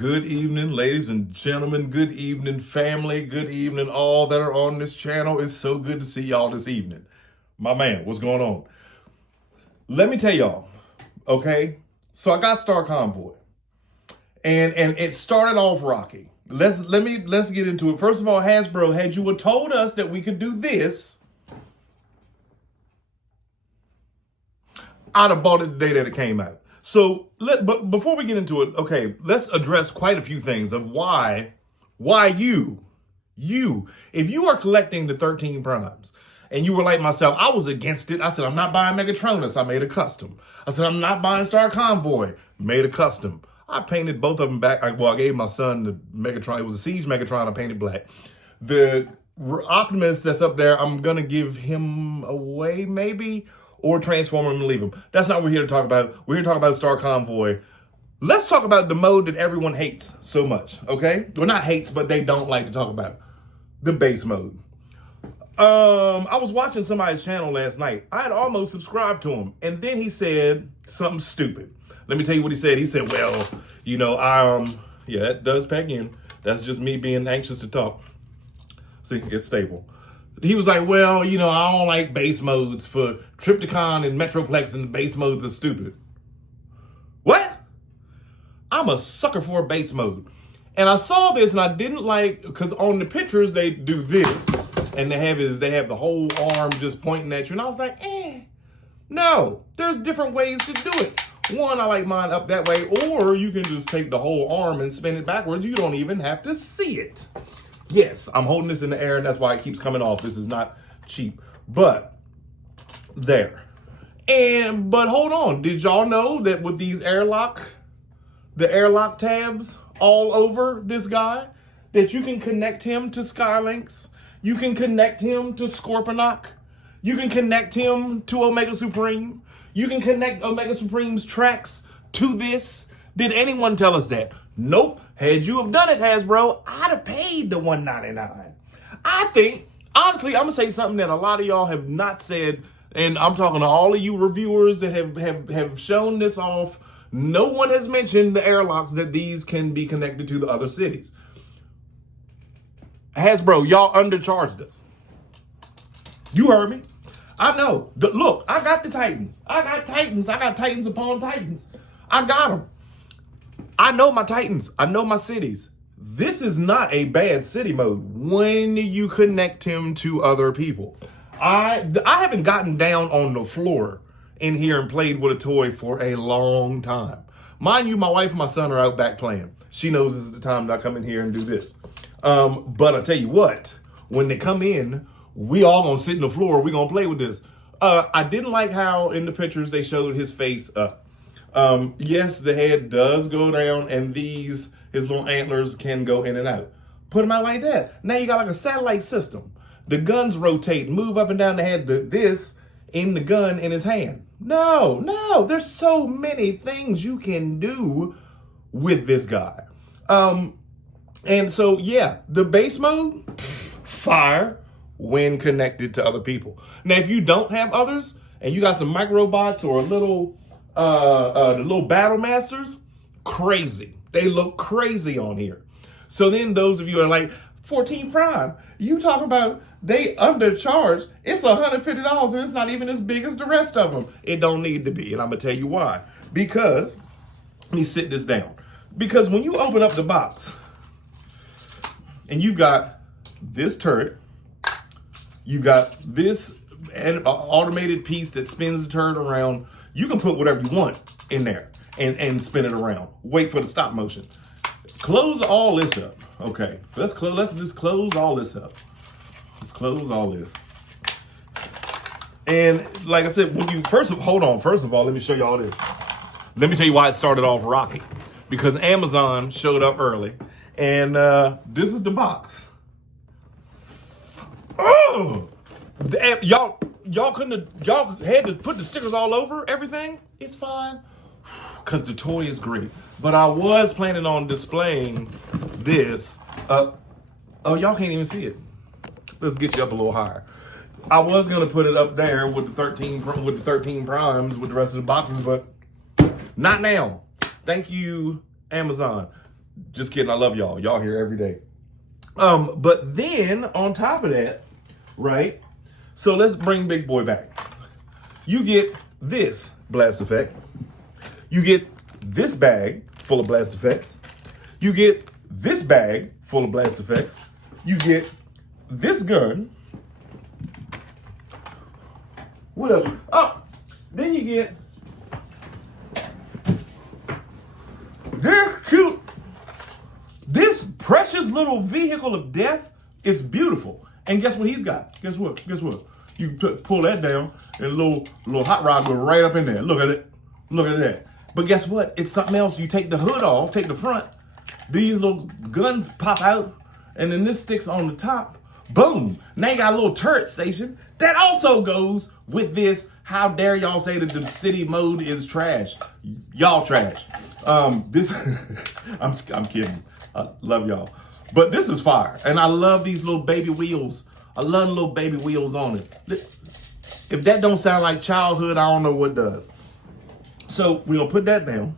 Good evening, ladies and gentlemen. Good evening, family. Good evening, all that are on this channel. It's so good to see y'all this evening. My man, what's going on? Let me tell y'all, okay? So I got Star Convoy, and it started off rocky. Let's get into it. First of all, Hasbro, had you told us that we could do this, I'd have bought it the day that it came out. So, but before we get into it, okay, let's address quite a few things of why you, if you are collecting the 13 primes, and you were like myself, I was against it. I said, I'm not buying Megatronus. I made a custom. I said, I'm not buying Star Convoy. Made a custom. I painted both of them back. I gave my son the Megatron. It was a Siege Megatron. I painted black. The Optimus that's up there, I'm going to give him away maybe, or transform him and leave him. That's not what we're here to talk about. We're here to talk about Star Convoy. Let's talk about the mode that everyone hates so much, okay? Well, not hates, but they don't like to talk about. The base mode. I was watching somebody's channel last night. I had almost subscribed to him. And then he said something stupid. Let me tell you what he said. He said, well, you know, yeah, that does pack in. That's just me being anxious to talk. See, it's stable. He was like, well, you know, I don't like base modes for Trypticon and Metroplex, and the base modes are stupid. What? I'm a sucker for a base mode. And I saw this and I didn't like, because on the pictures they do this, and they have the whole arm just pointing at you. And I was like, no, there's different ways to do it. One, I like mine up that way, or you can just take the whole arm and spin it backwards. You don't even have to see it. Yes, I'm holding this in the air, and that's why it keeps coming off. This is not cheap, but there. But hold on, did y'all know that with these the airlock tabs all over this guy, that you can connect him to Skylinks, you can connect him to Scorponok, you can connect him to Omega Supreme, you can connect Omega Supreme's tracks to this? Did anyone tell us that? Nope. Had you have done it, Hasbro, I'd have paid the $199. I think, honestly, I'm going to say something that a lot of y'all have not said, and I'm talking to all of you reviewers that have shown this off. No one has mentioned the airlocks, that these can be connected to the other cities. Hasbro, y'all undercharged us. You heard me. I know. Look, I got the Titans. I got Titans. I got Titans upon Titans. I got them. I know my Titans. I know my cities. This is not a bad city mode when you connect him to other people. I haven't gotten down on the floor in here and played with a toy for a long time. Mind you, my wife and my son are out back playing. She knows this is the time that I come in here and do this. But I tell you what, when they come in, we all gonna sit on the floor. We gonna play with this. I didn't like how in the pictures they showed his face up. Yes, the head does go down, and his little antlers can go in and out. Put them out like that. Now you got like a satellite system. The guns rotate, move up and down the head. This in the gun in his hand. No, there's so many things you can do with this guy. And so, yeah, the base mode, fire when connected to other people. Now, if you don't have others, and you got some microbots or the little battle masters, crazy. They look crazy on here. So then those of you are like, 14 Prime, you talk about they undercharged. It's $150 and it's not even as big as the rest of them. It don't need to be, and I'm gonna tell you why. Because, let me sit this down. Because when you open up the box, and you've got this turret, you got this automated piece that spins the turret around. You can put whatever you want in there and spin it around. Wait for the stop motion. Close all this up. Okay, let's just close all this up. Let's close all this. And like I said, when you first of all, let me show you all this. Let me tell you why it started off rocky. Because Amazon showed up early, and this is the box. Oh, y'all had to put the stickers all over everything. It's fine, because the toy is great. But I was planning on displaying this. Oh, y'all can't even see it. Let's get you up a little higher. I was gonna put it up there with the 13 primes with the rest of the boxes, but not now. Thank you, Amazon. Just kidding. I love y'all. Y'all here every day. But then on top of that, right? So let's bring Big Boy back. You get this blast effect. You get this bag full of blast effects. You get this bag full of blast effects. You get this gun. What else? Oh, then you get this cute, this precious little vehicle of death is beautiful. And guess what he's got? Guess what? Guess what? You pull that down and a little hot rod go right up in there. Look at it. Look at that. But guess what? It's something else. You take the hood off, take the front. These little guns pop out, and then this sticks on the top. Boom. Now you got a little turret station that also goes with this. How dare y'all say that the city mode is trash? Y'all trash. This, I'm kidding. I love y'all. But this is fire. And I love these little baby wheels. I love the little baby wheels on it. If that don't sound like childhood, I don't know what does. So we're gonna put that down.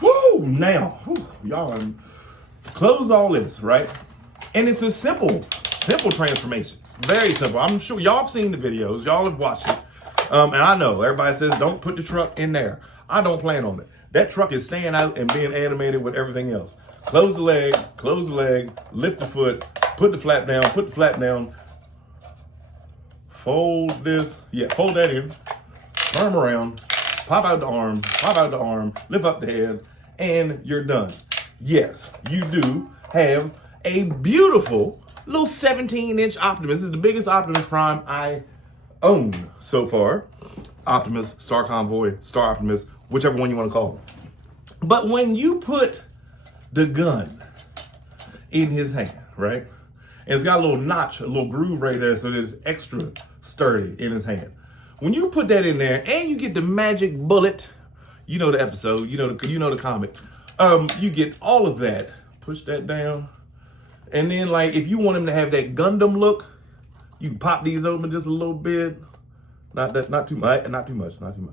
Woo! Now, y'all close all this, right? And it's a simple transformation. Very simple. I'm sure y'all have seen the videos. Y'all have watched it. And I know everybody says don't put the truck in there. I don't plan on it. That truck is staying out and being animated with everything else. Close the leg, lift the foot, put the flap down, fold this, fold that in, turn around, pop out the arm, lift up the head, and you're done. Yes, you do have a beautiful little 17-inch Optimus. This is the biggest Optimus Prime I own so far. Optimus, Star Convoy, Star Optimus, whichever one you want to call it. But when you put the gun in his hand, right? And it's got a little notch, a little groove right there, so it's extra sturdy in his hand. When you put that in there and you get the magic bullet, you know the episode, you know the comic, you get all of that. Push that down. And then, like, if you want him to have that Gundam look, you can pop these open just a little bit. Not too much.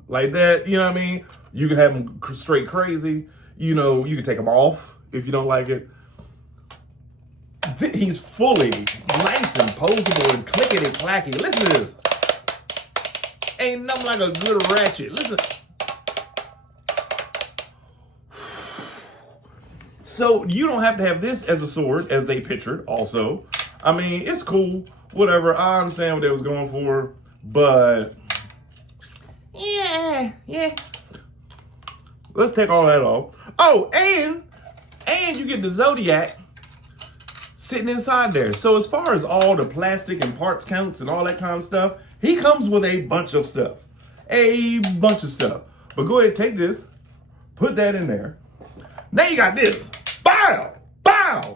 Like that, you know what I mean? You can have them straight crazy. You know, you can take them off if you don't like it. He's fully nice and posable and clickety-clacky. Listen to this. Ain't nothing like a good ratchet. Listen. So you don't have to have this as a sword, as they pictured also. I mean, it's cool. Whatever. I understand what they was going for. But, yeah. Let's take all that off. Oh, and you get the Zodiac sitting inside there. So as far as all the plastic and parts counts and all that kind of stuff, he comes with a bunch of stuff. But go ahead, take this, put that in there. Now you got this. Bow.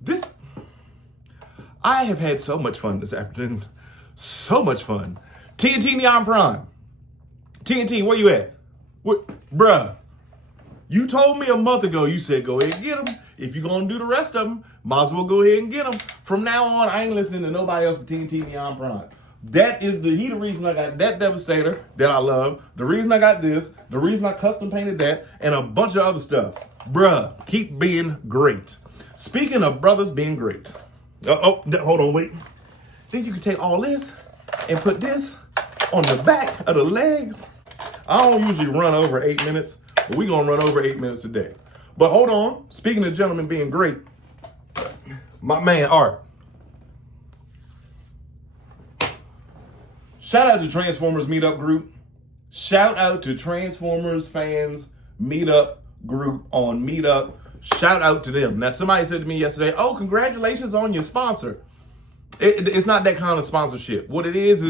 This, I have had so much fun this afternoon. So much fun. TNT Neon Prime. TNT, where you at? Bruh, you told me a month ago, you said go ahead and get them. If you're going to do the rest of them, might as well go ahead and get them. From now on, I ain't listening to nobody else but TNT Neon Prime. That is the reason I got that Devastator that I love. The reason I got this. The reason I custom painted that. And a bunch of other stuff. Bruh, keep being great. Speaking of brothers being great. Hold on, wait. Then you can take all this and put this on the back of the legs. I don't usually run over 8 minutes, but we're going to run over 8 minutes today. But hold on. Speaking of gentlemen being great, my man, Art. Shout out to Transformers Meetup Group. Shout out to Transformers Fans Meetup Group on Meetup. Shout out to them. Now, somebody said to me yesterday, oh, congratulations on your sponsor. It's not that kind of sponsorship. What it is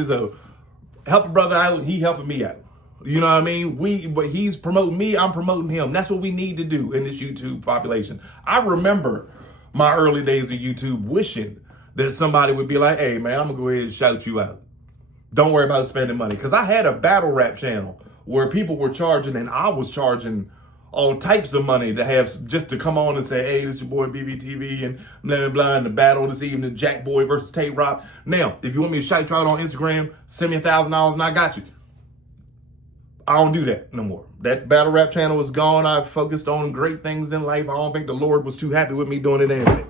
help a brother out, he helping me out. You know what I mean? But he's promoting me, I'm promoting him. That's what we need to do in this YouTube population. I remember my early days of YouTube wishing that somebody would be like, hey, man, I'm going to go ahead and shout you out. Don't worry about spending money. Because I had a battle rap channel where people were charging and I was charging all types of money to have just to come on and say, hey, this is your boy BBTV and blah, blah, blah, and the battle this evening, Jack Boy versus Tay Rock. Now, if you want me to shout you out on Instagram, send me $1,000 and I got you. I don't do that no more. That battle rap channel is gone. I focused on great things in life. I don't think the Lord was too happy with me doing it anyway.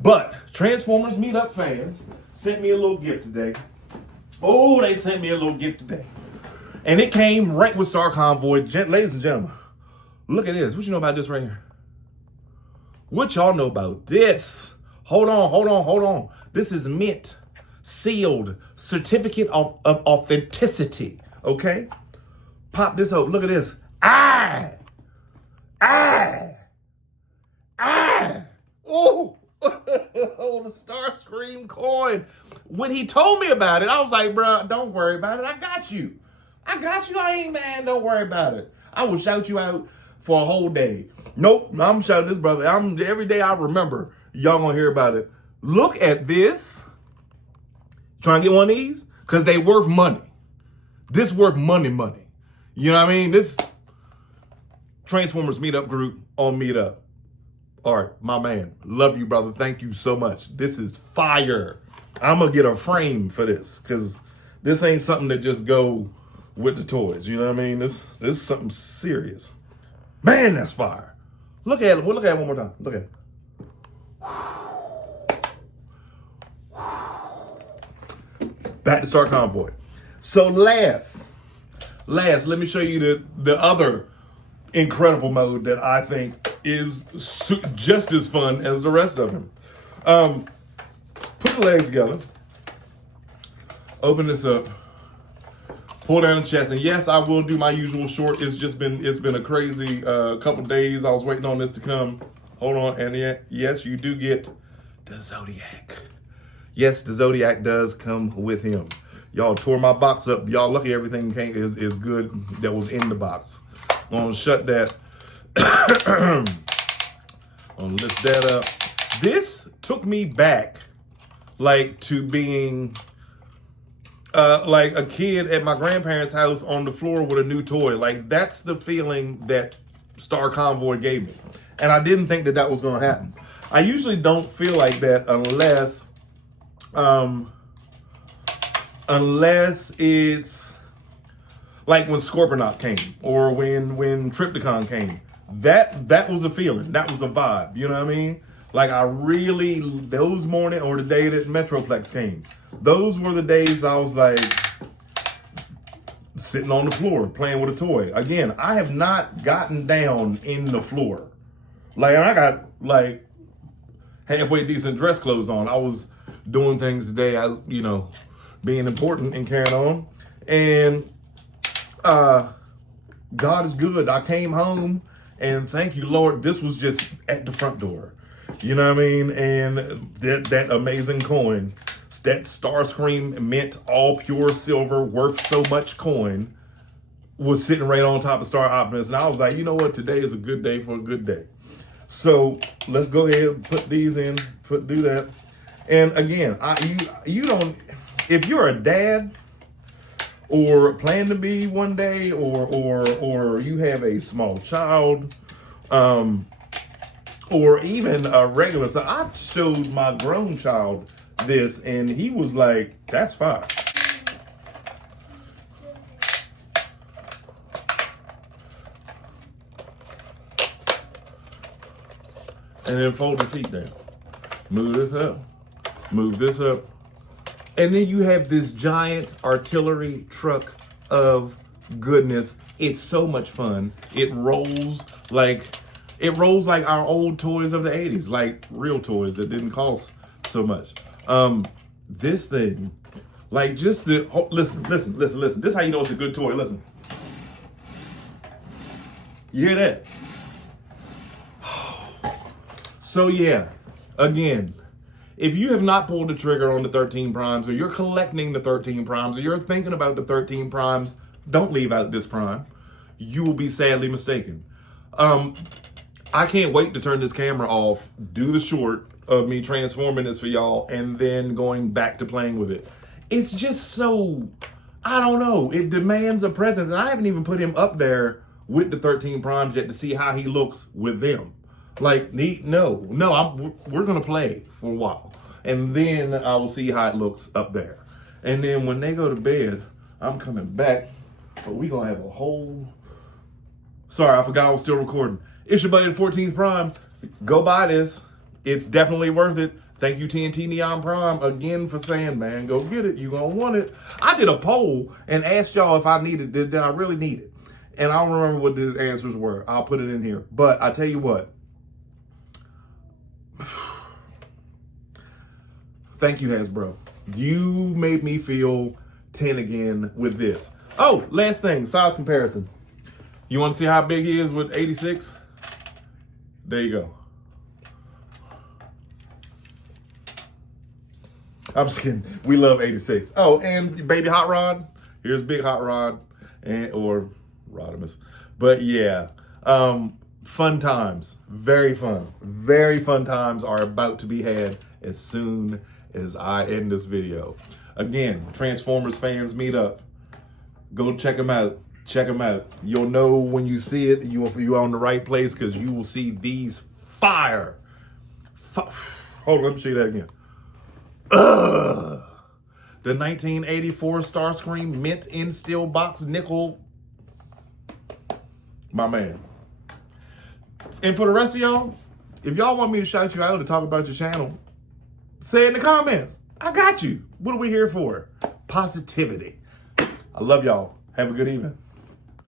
But Transformers Meetup fans sent me a little gift today. Oh, they sent me a little gift today. And it came right with Star Convoy. Ladies and gentlemen, look at this. What you know about this right here? What y'all know about this? Hold on. This is mint, sealed, certificate of authenticity, okay? Pop this out. Look at this. Oh, oh, the Starscream coin. When he told me about it, I was like, bro, don't worry about it. I got you. I ain't mad. Don't worry about it. I will shout you out for a whole day. Nope, I'm shouting this, brother. Every day I remember, y'all gonna hear about it. Look at this. Trying to get one of these? Because they worth money. This worth money. You know what I mean? This Transformers Meetup group on Meetup. All right, my man. Love you, brother. Thank you so much. This is fire. I'm going to get a frame for this because this ain't something that just go with the toys. You know what I mean? This is something serious. Man, that's fire. Look at it. Look at it one more time. Look at it. Back to Star Convoy. So last, let me show you the other incredible mode that I think is just as fun as the rest of them. Put the legs together. Open this up. Pull down the chest, and yes, I will do my usual short. It's been a crazy couple days. I was waiting on this to come. Hold on, and yes, you do get the Zodiac. Yes, the Zodiac does come with him. Y'all tore my box up. Y'all lucky everything is good that was in the box. I'm gonna shut that. I'm gonna lift that up. This took me back, like, to being like a kid at my grandparents' house on the floor with a new toy. Like, that's the feeling that Star Convoy gave me. And I didn't think that was gonna happen. I usually don't feel like that unless it's like when Scorponok came or when Triptychon came. That was a feeling. That was a vibe. You know what I mean? Like, those morning or the day that Metroplex came, those were the days I was like sitting on the floor playing with a toy. Again, I have not gotten down in the floor. Like, I got like halfway decent dress clothes on. I was doing things today, being important and carrying on. And God is good. I came home and thank you, Lord, this was just at the front door. You know what I mean? And that amazing coin, that Starscream mint, all pure silver, worth so much coin, was sitting right on top of Star Optimus. And I was like, you know what? Today is a good day for a good day. So let's go ahead and put these in, do that. And again, you don't, if you're a dad or plan to be one day, or you have a small child, or even a regular. So I showed my grown child this, and he was like, "That's fine." And then fold your feet down. Move this up. Move this up. And then you have this giant artillery truck of goodness. It's so much fun. It rolls like our old toys of the 80s, like real toys that didn't cost so much. This thing, like, just listen. This is how you know it's a good toy. Listen. You hear that? So yeah, again, if you have not pulled the trigger on the 13 primes, or you're collecting the 13 primes, or you're thinking about the 13 primes, don't leave out this prime. You will be sadly mistaken. I can't wait to turn this camera off, do the short of me transforming this for y'all, and then going back to playing with it. It's just so, I don't know, it demands a presence, and I haven't even put him up there with the 13 primes yet to see how he looks with them. Like, we're gonna play for a while, and then I will see how it looks up there. And then when they go to bed, I'm coming back But we gonna have a whole... Sorry, I forgot I was still recording. It's your buddy, the 14th Prime. Go buy this. It's definitely worth it. Thank you, TNT Neon Prime, again for saying, man, go get it. You're going to want it. I did a poll and asked y'all if I needed it. Did I really need it? And I don't remember what the answers were. I'll put it in here. But I tell you what. Thank you, Hasbro. You made me feel 10 again with this. Oh, last thing, size comparison. You want to see how big he is with 86? There you go. I'm just kidding. We love 86. Oh, and baby Hot Rod. Here's big Hot Rod or Rodimus. But yeah, fun times. Very fun. Very fun times are about to be had as soon as I end this video. Again, Transformers fans Meetup. Go check them out. Check them out. You'll know when you see it, you're on the right place because you will see these fire. Hold on, let me show you that again. The 1984 Starscream mint in steel box nickel. My man. And for the rest of y'all, if y'all want me to shout you out to talk about your channel, say it in the comments. I got you. What are we here for? Positivity. I love y'all. Have a good evening.